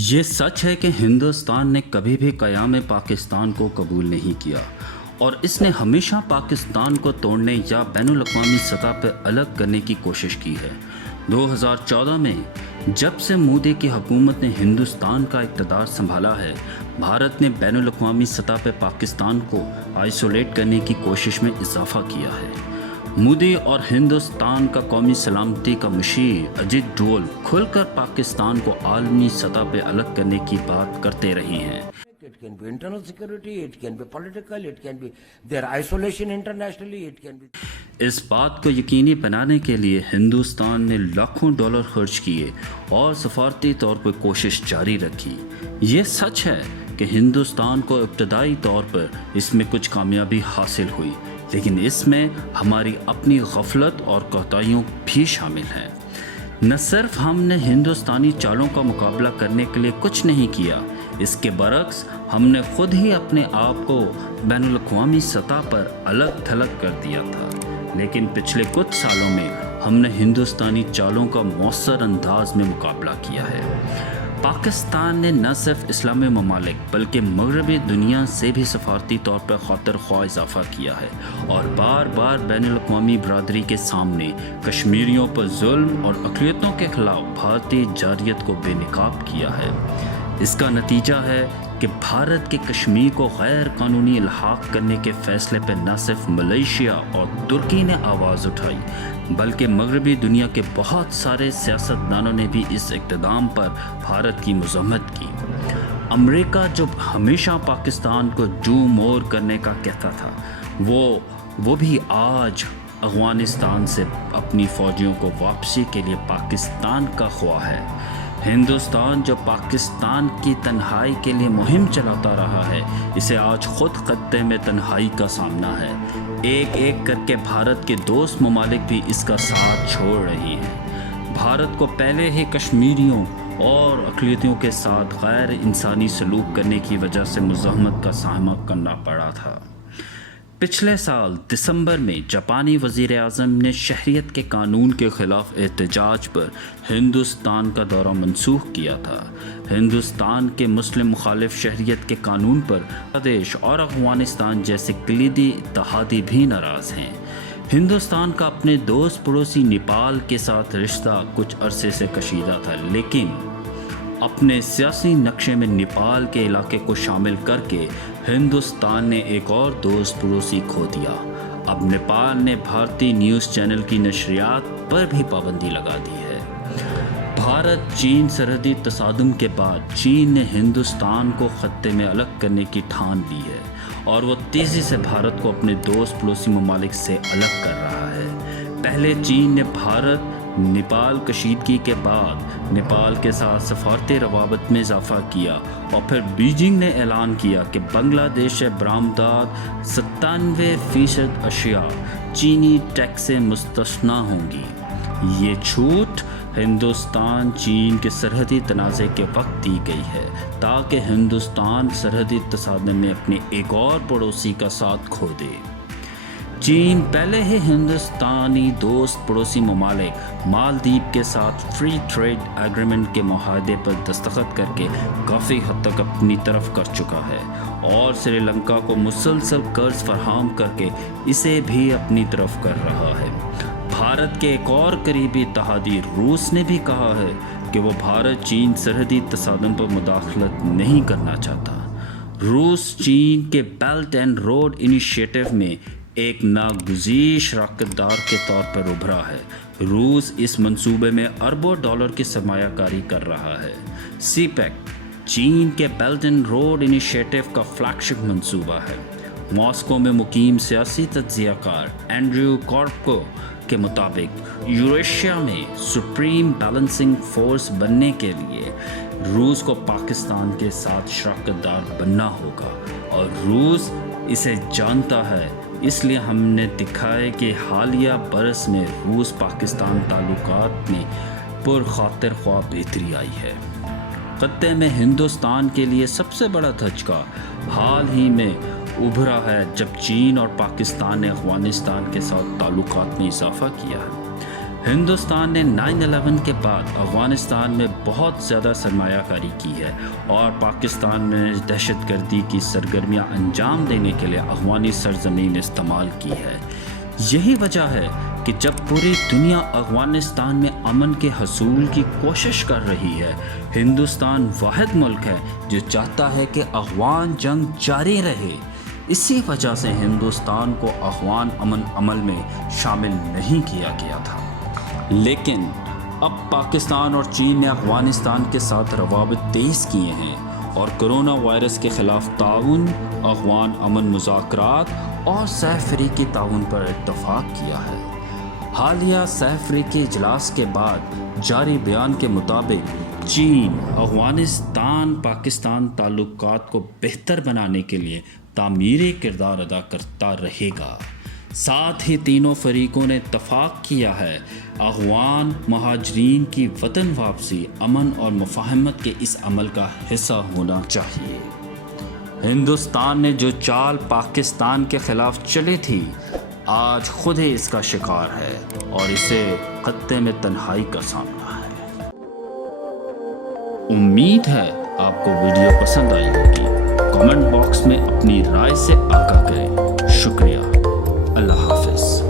یہ سچ ہے کہ ہندوستان نے کبھی بھی قیام پاکستان کو قبول نہیں کیا اور اس نے ہمیشہ پاکستان کو توڑنے یا بین الاقوامی سطح پر الگ کرنے کی کوشش کی ہے۔ 2014 میں جب سے مودی کی حکومت نے ہندوستان کا اقتدار سنبھالا ہے، بھارت نے بین الاقوامی سطح پر پاکستان کو آئسولیٹ کرنے کی کوشش میں اضافہ کیا ہے۔ مودی اور ہندوستان کا قومی سلامتی کا مشیر اجیت ڈول کھل کر پاکستان کو عالمی سطح پہ الگ کرنے کی بات کرتے رہے ہیں۔ It can be internal security, it can be political, it can be their isolation internationally, it can be... اس بات کو یقینی بنانے کے لیے ہندوستان نے لاکھوں ڈالر خرچ کیے اور سفارتی طور پر کوشش جاری رکھی۔ یہ سچ ہے کہ ہندوستان کو ابتدائی طور پر اس میں کچھ کامیابی حاصل ہوئی، لیکن اس میں ہماری اپنی غفلت اور کوتاہیوں بھی شامل ہیں۔ نہ صرف ہم نے ہندوستانی چالوں کا مقابلہ کرنے کے لیے کچھ نہیں کیا، اس کے برعکس ہم نے خود ہی اپنے آپ کو بین الاقوامی سطح پر الگ تھلگ کر دیا تھا۔ لیکن پچھلے کچھ سالوں میں ہم نے ہندوستانی چالوں کا مؤثر انداز میں مقابلہ کیا ہے۔ پاکستان نے نہ صرف اسلامی ممالک بلکہ مغربی دنیا سے بھی سفارتی طور پر خاطر خواہ اضافہ کیا ہے اور بار بار بین الاقوامی برادری کے سامنے کشمیریوں پر ظلم اور اقلیتوں کے خلاف بھارتی جارحیت کو بے نقاب کیا ہے۔ اس کا نتیجہ ہے کہ بھارت کے کشمیر کو غیر قانونی الحاق کرنے کے فیصلے پر نہ صرف ملیشیا اور ترکی نے آواز اٹھائی بلکہ مغربی دنیا کے بہت سارے سیاستدانوں نے بھی اس اقدام پر بھارت کی مذمت کی۔ امریکہ جو ہمیشہ پاکستان کو ڈو مور کرنے کا کہتا تھا، وہ بھی آج افغانستان سے اپنی فوجیوں کو واپسی کے لیے پاکستان کا خواہ ہے۔ ہندوستان جو پاکستان کی تنہائی کے لیے مہم چلاتا رہا ہے، اسے آج خود خطے میں تنہائی کا سامنا ہے۔ ایک ایک کر کے بھارت کے دوست ممالک بھی اس کا ساتھ چھوڑ رہے ہیں۔ بھارت کو پہلے ہی کشمیریوں اور اقلیتوں کے ساتھ غیر انسانی سلوک کرنے کی وجہ سے مزاحمت کا سامنا کرنا پڑا تھا۔ پچھلے سال دسمبر میں جاپانی وزیر اعظم نے شہریت کے قانون کے خلاف احتجاج پر ہندوستان کا دورہ منسوخ کیا تھا۔ ہندوستان کے مسلم مخالف شہریت کے قانون پر بنگلہ دیش اور افغانستان جیسے کلیدی اتحادی بھی ناراض ہیں۔ ہندوستان کا اپنے دوست پڑوسی نیپال کے ساتھ رشتہ کچھ عرصے سے کشیدہ تھا، لیکن اپنے سیاسی نقشے میں نیپال کے علاقے کو شامل کر کے ہندوستان نے ایک اور دوست پڑوسی کھو دیا۔ اب نیپال نے بھارتی نیوز چینل کی نشریات پر بھی پابندی لگا دی ہے۔ بھارت چین سرحدی تصادم کے بعد چین نے ہندوستان کو خطے میں الگ کرنے کی ٹھان لی ہے اور وہ تیزی سے بھارت کو اپنے دوست پڑوسی ممالک سے الگ کر رہا ہے۔ پہلے چین نے بھارت نیپال کشیدگی کے بعد نیپال کے ساتھ سفارتی روابط میں اضافہ کیا اور پھر بیجنگ نے اعلان کیا کہ بنگلہ دیش سے برآمدات 97% اشیاء چینی ٹیکس سے مستثنیٰ ہوں گی۔ یہ چھوٹ ہندوستان چین کے سرحدی تنازع کے وقت دی گئی ہے تاکہ ہندوستان سرحدی تصادم میں اپنے ایک اور پڑوسی کا ساتھ کھو دے۔ چین پہلے ہی ہندوستانی دوست پڑوسی ممالک مالدیپ کے ساتھ فری ٹریڈ ایگریمنٹ کے معاہدے پر دستخط کر کے کافی حد تک اپنی طرف کر چکا ہے اور سری لنکا کو مسلسل قرض فراہم کر کے اسے بھی اپنی طرف کر رہا ہے۔ بھارت کے ایک اور قریبی اتحادی روس نے بھی کہا ہے کہ وہ بھارت چین سرحدی تصادم پر مداخلت نہیں کرنا چاہتا۔ روس چین کے بیلٹ اینڈ روڈ انیشیٹو میں ایک ناگزیر شراکت دار کے طور پر ابھرا ہے۔ روس اس منصوبے میں اربوں ڈالر کی سرمایہ کاری کر رہا ہے۔ سی پیک چین کے بیلٹ اینڈ روڈ انیشیٹو کا فلیگ شپ منصوبہ ہے۔ ماسکو میں مقیم سیاسی تجزیہ کار اینڈریو کارپکو کے مطابق یوریشیا میں سپریم بیلنسنگ فورس بننے کے لیے روس کو پاکستان کے ساتھ شراکت دار بننا ہوگا اور روس اسے جانتا ہے۔ اس لیے ہم نے دکھائے کہ حالیہ برس میں روس پاکستان تعلقات میں پرخاطر خواہ بہتری آئی ہے۔ خطے میں ہندوستان کے لیے سب سے بڑا دھچکا حال ہی میں ابھرا ہے جب چین اور پاکستان نے افغانستان کے ساتھ تعلقات میں اضافہ کیا ہے۔ ہندوستان نے 9/11 کے بعد افغانستان میں بہت زیادہ سرمایہ کاری کی ہے اور پاکستان میں دہشت گردی کی سرگرمیاں انجام دینے کے لیے افغانی سرزمین استعمال کی ہے۔ یہی وجہ ہے کہ جب پوری دنیا افغانستان میں امن کے حصول کی کوشش کر رہی ہے، ہندوستان واحد ملک ہے جو چاہتا ہے کہ افغان جنگ جاری رہے۔ اسی وجہ سے ہندوستان کو افغان امن عمل میں شامل نہیں کیا گیا تھا۔ لیکن اب پاکستان اور چین نے افغانستان کے ساتھ روابط تیز کیے ہیں اور کرونا وائرس کے خلاف تعاون، افغان امن مذاکرات اور سہ فریقی تعاون پر اتفاق کیا ہے۔ حالیہ سہ فریقی اجلاس کے بعد جاری بیان کے مطابق چین افغانستان پاکستان تعلقات کو بہتر بنانے کے لیے تعمیری کردار ادا کرتا رہے گا۔ ساتھ ہی تینوں فریقوں نے اتفاق کیا ہے افغان مہاجرین کی وطن واپسی امن اور مفاہمت کے اس عمل کا حصہ ہونا چاہیے۔ ہندوستان نے جو چال پاکستان کے خلاف چلی تھی آج خود ہی اس کا شکار ہے اور اسے خطے میں تنہائی کا سامنا ہے۔ امید ہے آپ کو ویڈیو پسند آئی ہوگی۔ کمنٹ باکس میں اپنی رائے سے آگاہ کریں۔ شکریہ۔ اللہ حافظ۔